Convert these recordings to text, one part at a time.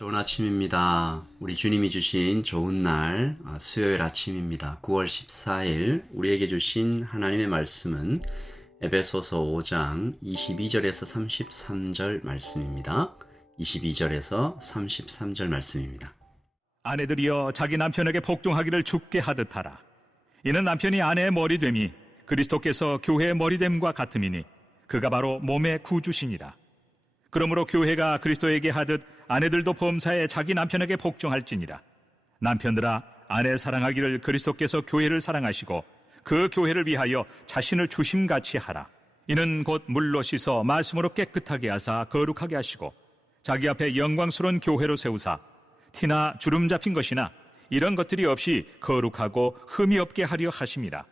좋은 아침입니다. 우리 주님이 주신 좋은 날, 수요일 아침입니다. 9월 14일 우리에게 주신 하나님의 말씀은 에베소서 5장 22절에서 33절 말씀입니다. 22절에서 33절 말씀입니다. 아내들이여 자기 남편에게 복종하기를 주께 하듯 하라. 이는 남편이 아내의 머리됨이 그리스도께서 교회의 머리됨과 같음이니 그가 바로 몸의 구주시니라. 그러므로 교회가 그리스도에게 하듯 아내들도 범사에 자기 남편에게 복종할지니라. 남편들아 아내 사랑하기를 그리스도께서 교회를 사랑하시고 그 교회를 위하여 자신을 주심같이 하라. 이는 곧 물로 씻어 말씀으로 깨끗하게 하사 거룩하게 하시고 자기 앞에 영광스러운 교회로 세우사 티나 주름 잡힌 것이나 이런 것들이 없이 거룩하고 흠이 없게 하려 하심이라.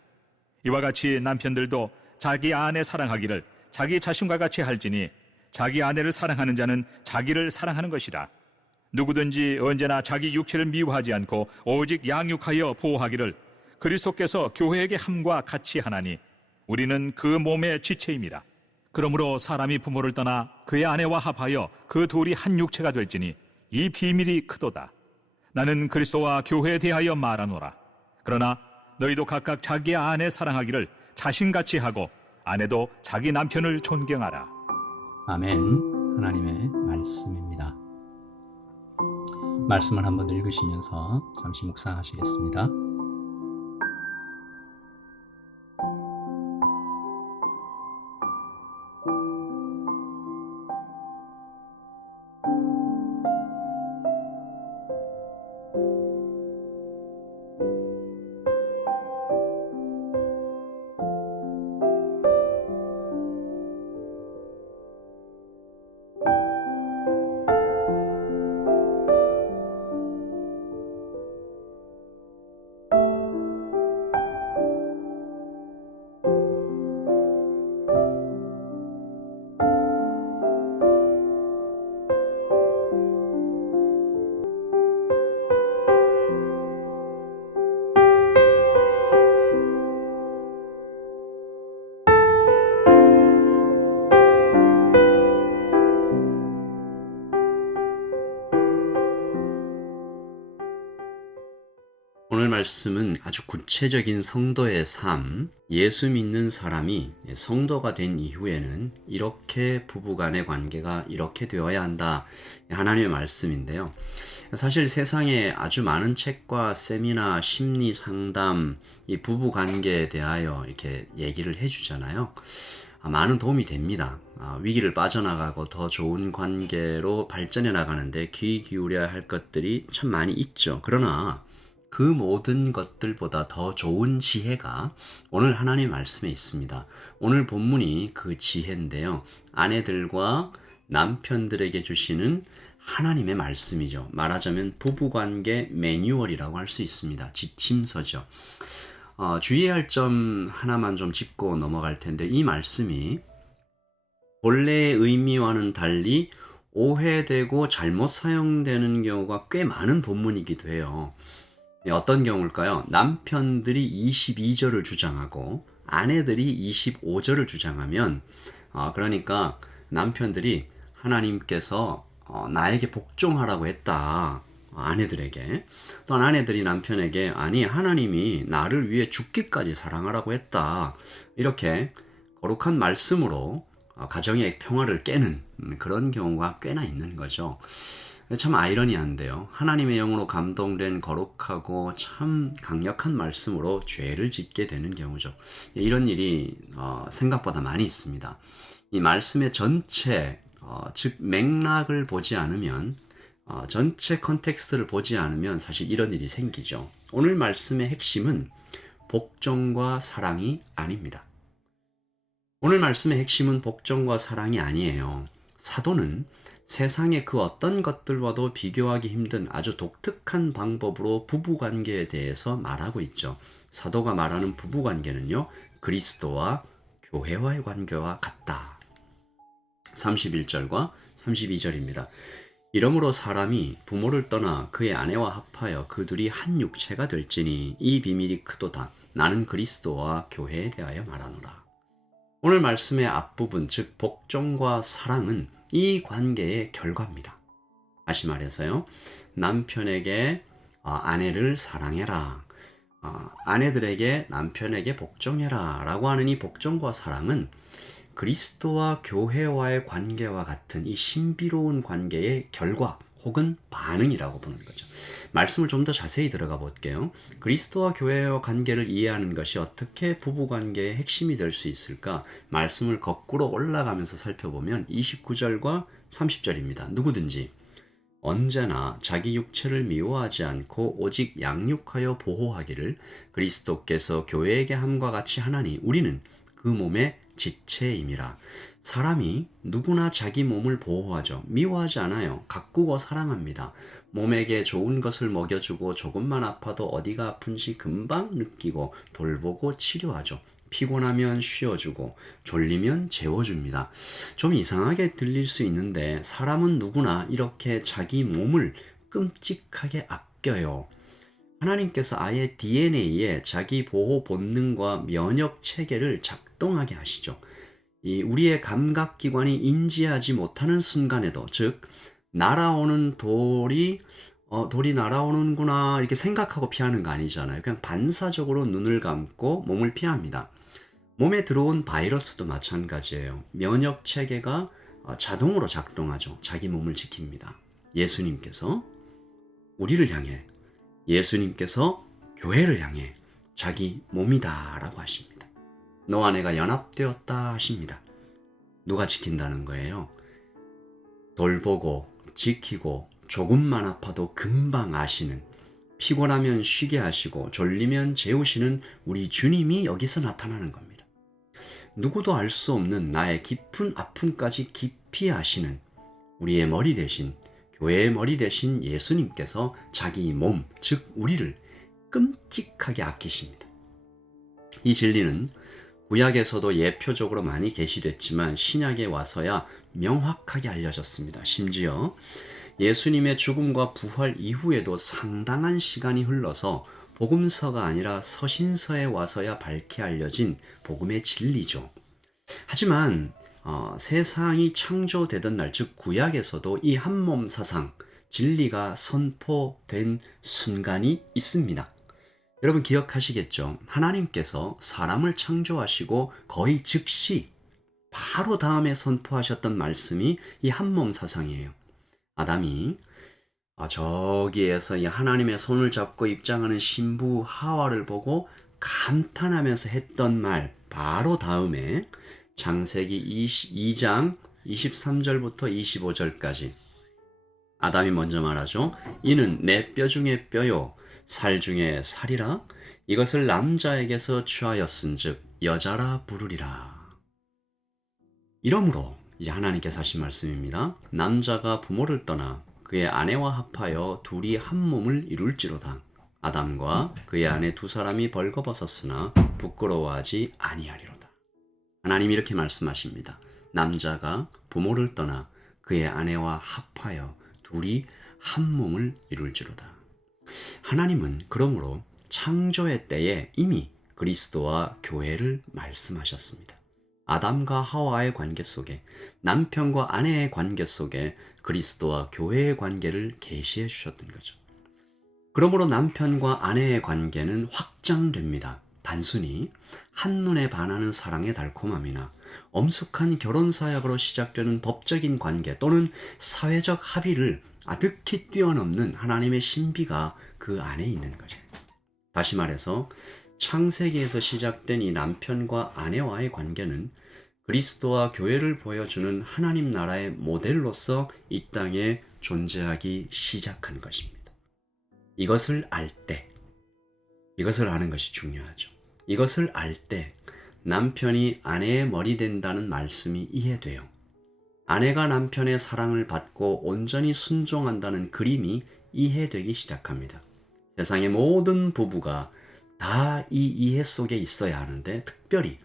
이와 같이 남편들도 자기 아내 사랑하기를 자기 자신과 같이 할지니 자기 아내를 사랑하는 자는 자기를 사랑하는 것이라. 누구든지 언제나 자기 육체를 미워하지 않고 오직 양육하여 보호하기를 그리스도께서 교회에게 함과 같이 하나니 우리는 그 몸의 지체임이라. 그러므로 사람이 부모를 떠나 그의 아내와 합하여 그 둘이 한 육체가 될지니 이 비밀이 크도다. 나는 그리스도와 교회에 대하여 말하노라. 그러나 너희도 각각 자기 아내 사랑하기를 자신같이 하고 아내도 자기 남편을 존경하라. 아멘. 하나님의 말씀입니다. 말씀을 한번 읽으시면서 잠시 묵상하시겠습니다. 오늘 말씀은 아주 구체적인 성도의 삶, 예수 믿는 사람이 성도가 된 이후에는 이렇게 부부간의 관계가 이렇게 되어야 한다. 하나님의 말씀인데요. 사실 세상에 아주 많은 책과 세미나, 심리 상담, 이 부부관계에 대하여 이렇게 얘기를 해주잖아요. 많은 도움이 됩니다. 위기를 빠져나가고 더 좋은 관계로 발전해 나가는데 귀 기울여야 할 것들이 참 많이 있죠. 그러나 그 모든 것들보다 더 좋은 지혜가 오늘 하나님의 말씀에 있습니다. 오늘 본문이 그 지혜인데요. 아내들과 남편들에게 주시는 하나님의 말씀이죠. 말하자면 부부관계 매뉴얼이라고 할 수 있습니다. 지침서죠. 주의할 점 하나만 좀 짚고 넘어갈 텐데 이 말씀이 본래의 의미와는 달리 오해되고 잘못 사용되는 경우가 꽤 많은 본문이기도 해요. 어떤 경우일까요? 남편들이 22절을 주장하고 아내들이 25절을 주장하면 그러니까 남편들이 하나님께서 나에게 복종하라고 했다. 아내들에게. 또 아내들이 남편에게 아니 하나님이 나를 위해 죽기까지 사랑하라고 했다. 이렇게 거룩한 말씀으로 가정의 평화를 깨는 그런 경우가 꽤나 있는 거죠. 참 아이러니한데요. 하나님의 영으로 감동된 거룩하고 참 강력한 말씀으로 죄를 짓게 되는 경우죠. 이런 일이 생각보다 많이 있습니다. 이 말씀의 전체, 즉 맥락을 보지 않으면 전체 컨텍스트를 보지 않으면 사실 이런 일이 생기죠. 오늘 말씀의 핵심은 복종과 사랑이 아닙니다. 오늘 말씀의 핵심은 복종과 사랑이 아니에요. 사도는 세상의 그 어떤 것들과도 비교하기 힘든 아주 독특한 방법으로 부부관계에 대해서 말하고 있죠. 사도가 말하는 부부관계는요, 그리스도와 교회와의 관계와 같다. 31절과 32절입니다. 이러므로 사람이 부모를 떠나 그의 아내와 합하여 그 둘이 한 육체가 될지니 이 비밀이 크도다. 나는 그리스도와 교회에 대하여 말하노라. 오늘 말씀의 앞부분, 즉 복종과 사랑은 이 관계의 결과입니다. 다시 말해서요. 남편에게 아내를 사랑해라. 아내들에게 남편에게 복종해라 라고 하는 이 복종과 사랑은 그리스도와 교회와의 관계와 같은 이 신비로운 관계의 결과 혹은 반응이라고 보는 거죠. 말씀을 좀 더 자세히 들어가 볼게요. 그리스도와 교회와 관계를 이해하는 것이 어떻게 부부관계의 핵심이 될 수 있을까? 말씀을 거꾸로 올라가면서 살펴보면 29절과 30절입니다. 누구든지 언제나 자기 육체를 미워하지 않고 오직 양육하여 보호하기를 그리스도께서 교회에게 함과 같이 하나니 우리는 그 몸의 지체임이라. 사람이 누구나 자기 몸을 보호하죠. 미워하지 않아요. 가꾸고 사랑합니다. 몸에게 좋은 것을 먹여주고 조금만 아파도 어디가 아픈지 금방 느끼고 돌보고 치료하죠. 피곤하면 쉬어주고 졸리면 재워줍니다. 좀 이상하게 들릴 수 있는데 사람은 누구나 이렇게 자기 몸을 끔찍하게 아껴요. 하나님께서 아예 DNA에 자기 보호 본능과 면역 체계를 작동하게 하시죠. 이 우리의 감각기관이 인지하지 못하는 순간에도, 즉 날아오는 돌이 날아오는구나 이렇게 생각하고 피하는 거 아니잖아요. 그냥 반사적으로 눈을 감고 몸을 피합니다. 몸에 들어온 바이러스도 마찬가지예요. 면역 체계가 자동으로 작동하죠. 자기 몸을 지킵니다. 예수님께서 우리를 향해, 예수님께서 교회를 향해 자기 몸이다라고 하십니다. 너와 내가 연합되었다 하십니다. 누가 지킨다는 거예요? 돌보고 지키고 조금만 아파도 금방 아시는, 피곤하면 쉬게 하시고 졸리면 재우시는 우리 주님이 여기서 나타나는 겁니다. 누구도 알 수 없는 나의 깊은 아픔까지 깊이 아시는 우리의 머리 대신, 교회의 머리 대신 예수님께서 자기 몸, 즉 우리를 끔찍하게 아끼십니다. 이 진리는 구약에서도 예표적으로 많이 계시됐지만 신약에 와서야 명확하게 알려졌습니다. 심지어 예수님의 죽음과 부활 이후에도 상당한 시간이 흘러서 복음서가 아니라 서신서에 와서야 밝게 알려진 복음의 진리죠. 하지만 세상이 창조되던 날, 즉 구약에서도 이 한몸 사상, 진리가 선포된 순간이 있습니다. 여러분 기억하시겠죠? 하나님께서 사람을 창조하시고 거의 즉시 바로 다음에 선포하셨던 말씀이 이 한몸 사상이에요. 아담이 저기에서 이 하나님의 손을 잡고 입장하는 신부 하와를 보고 감탄하면서 했던 말 바로 다음에 창세기 22장 23절부터 25절까지 아담이 먼저 말하죠. 이는 내 뼈 중에 뼈요 살 중에 살이라. 이것을 남자에게서 취하였은즉 여자라 부르리라. 이러므로 이제 하나님께서 하신 말씀입니다. 남자가 부모를 떠나 그의 아내와 합하여 둘이 한 몸을 이룰지로다. 아담과 그의 아내 두 사람이 벌거벗었으나 부끄러워하지 아니하리로다. 하나님이 이렇게 말씀하십니다. 남자가 부모를 떠나 그의 아내와 합하여 둘이 한 몸을 이룰지로다. 하나님은 그러므로 창조의 때에 이미 그리스도와 교회를 말씀하셨습니다. 아담과 하와의 관계 속에, 남편과 아내의 관계 속에 그리스도와 교회의 관계를 계시해 주셨던 거죠. 그러므로 남편과 아내의 관계는 확장됩니다. 단순히 한눈에 반하는 사랑의 달콤함이나 엄숙한 결혼 사약으로 시작되는 법적인 관계 또는 사회적 합의를 아득히 뛰어넘는 하나님의 신비가 그 안에 있는 거죠. 다시 말해서 창세기에서 시작된 이 남편과 아내와의 관계는 그리스도와 교회를 보여주는 하나님 나라의 모델로서 이 땅에 존재하기 시작한 것입니다. 이것을 알 때, 이것을 아는 것이 중요하죠. 이것을 알 때 남편이 아내의 머리 된다는 말씀이 이해돼요. 아내가 남편의 사랑을 받고 온전히 순종한다는 그림이 이해되기 시작합니다. 세상의 모든 부부가 다 이 이해 속에 있어야 하는데 특별히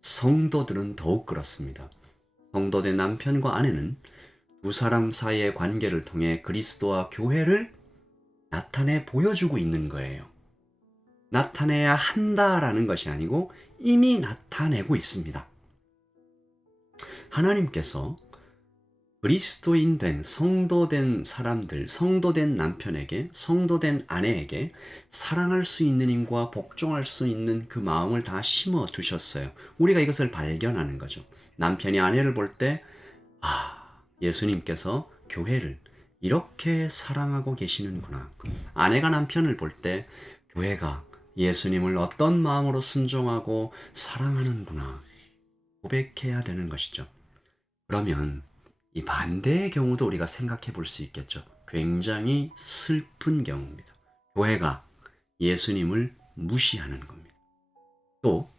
성도들은 더욱 그렇습니다. 성도된 남편과 아내는 두 사람 사이의 관계를 통해 그리스도와 교회를 나타내 보여주고 있는 거예요. 나타내야 한다라는 것이 아니고 이미 나타내고 있습니다. 하나님께서 그리스도인 된 성도된 사람들, 성도된 남편에게, 성도된 아내에게 사랑할 수 있는 힘과 복종할 수 있는 그 마음을 다 심어 두셨어요. 우리가 이것을 발견하는 거죠. 남편이 아내를 볼 때, 예수님께서 교회를 이렇게 사랑하고 계시는구나. 아내가 남편을 볼 때, 교회가 예수님을 어떤 마음으로 순종하고 사랑하는구나. 고백해야 되는 것이죠. 그러면 이 반대의 경우도 우리가 생각해 볼 수 있겠죠. 굉장히 슬픈 경우입니다. 교회가 예수님을 무시하는 겁니다. 또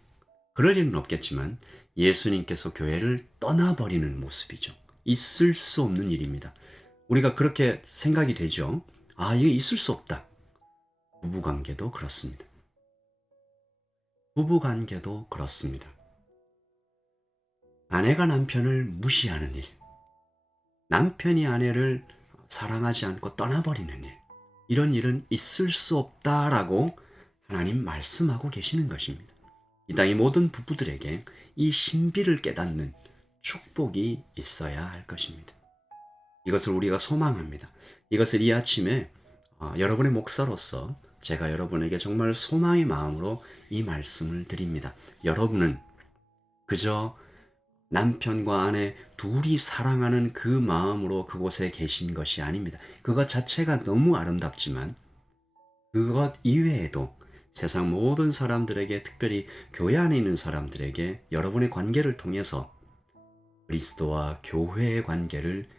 그럴 일은 없겠지만 예수님께서 교회를 떠나버리는 모습이죠. 있을 수 없는 일입니다. 우리가 그렇게 생각이 되죠. 이게 있을 수 없다. 부부관계도 그렇습니다. 부부관계도 그렇습니다. 아내가 남편을 무시하는 일, 남편이 아내를 사랑하지 않고 떠나버리는 일, 이런 일은 있을 수 없다라고 하나님 말씀하고 계시는 것입니다. 이 땅의 모든 부부들에게 이 신비를 깨닫는 축복이 있어야 할 것입니다. 이것을 우리가 소망합니다. 이것을 이 아침에 여러분의 목사로서 제가 여러분에게 정말 소망의 마음으로 이 말씀을 드립니다. 여러분은 그저 남편과 아내 둘이 사랑하는 그 마음으로 그곳에 계신 것이 아닙니다. 그것 자체가 너무 아름답지만 그것 이외에도 세상 모든 사람들에게, 특별히 교회 안에 있는 사람들에게 여러분의 관계를 통해서 그리스도와 교회의 관계를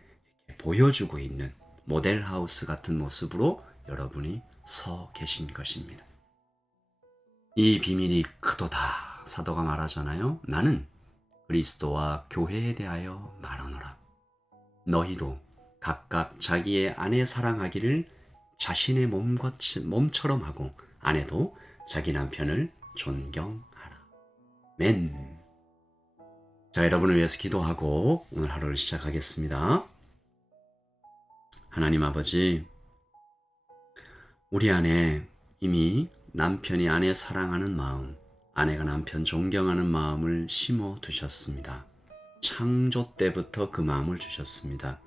보여주고 있는 모델하우스 같은 모습으로 여러분이 서 계신 것입니다. 이 비밀이 크도다. 사도가 말하잖아요. 나는 그리스도와 교회에 대하여 말하노라. 너희도 각각 자기의 아내 사랑하기를 자신의 몸처럼 하고 아내도 자기 남편을 존경하라. 아멘. 자, 여러분을 위해서 기도하고 오늘 하루를 시작하겠습니다. 하나님 아버지, 우리 안에 이미 남편이 아내 사랑하는 마음, 아내가 남편 존경하는 마음을 심어 두셨습니다. 창조 때부터 그 마음을 주셨습니다.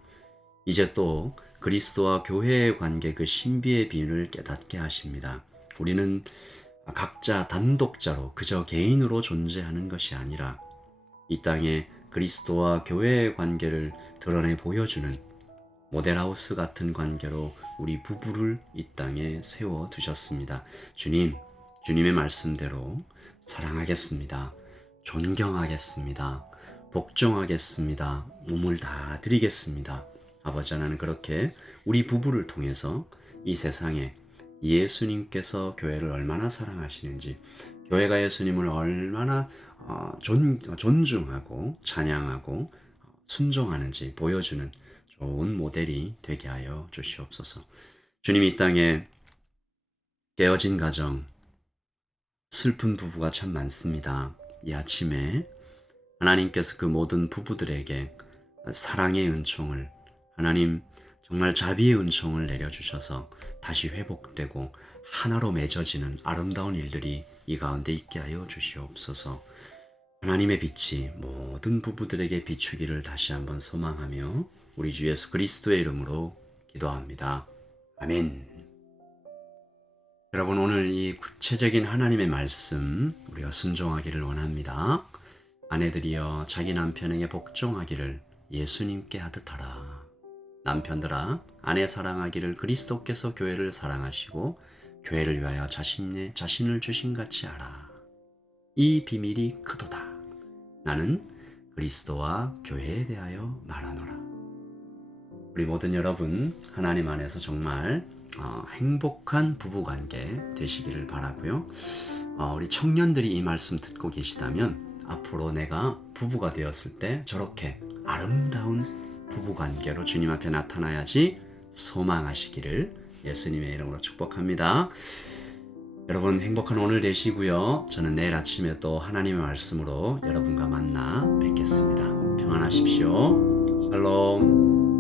이제 또 그리스도와 교회의 관계, 그 신비의 비밀을 깨닫게 하십니다. 우리는 각자 단독자로 그저 개인으로 존재하는 것이 아니라 이 땅에 그리스도와 교회의 관계를 드러내 보여주는 모델하우스 같은 관계로 우리 부부를 이 땅에 세워 두셨습니다. 주님, 주님의 말씀대로 사랑하겠습니다. 존경하겠습니다. 복종하겠습니다. 몸을 다 드리겠습니다. 아버지 하나님, 그렇게 우리 부부를 통해서 이 세상에 예수님께서 교회를 얼마나 사랑하시는지, 교회가 예수님을 얼마나 존중하고 찬양하고 순종하는지 보여주는 좋은 모델이 되게 하여 주시옵소서. 주님, 이 땅에 깨어진 가정, 슬픈 부부가 참 많습니다. 이 아침에 하나님께서 그 모든 부부들에게 사랑의 은총을, 하나님 정말 자비의 은총을 내려주셔서 다시 회복되고 하나로 맺어지는 아름다운 일들이 이 가운데 있게 하여 주시옵소서. 하나님의 빛이 모든 부부들에게 비추기를 다시 한번 소망하며 우리 주 예수 그리스도의 이름으로 기도합니다. 아멘. 여러분, 오늘 이 구체적인 하나님의 말씀 우리가 순종하기를 원합니다. 아내들이여 자기 남편에게 복종하기를 예수님께 하듯 하라. 남편들아 아내 사랑하기를 그리스도께서 교회를 사랑하시고 교회를 위하여 자신을 주신 같이 하라. 이 비밀이 크도다. 나는 그리스도와 교회에 대하여 말하노라. 우리 모든 여러분 하나님 안에서 정말 행복한 부부관계 되시기를 바라고요. 우리 청년들이 이 말씀 듣고 계시다면 앞으로 내가 부부가 되었을 때 저렇게 아름다운 부부관계로 주님 앞에 나타나야지 소망하시기를 예수님의 이름으로 축복합니다. 여러분 행복한 오늘 되시고요. 저는 내일 아침에 또 하나님의 말씀으로 여러분과 만나 뵙겠습니다. 평안하십시오. 샬롬.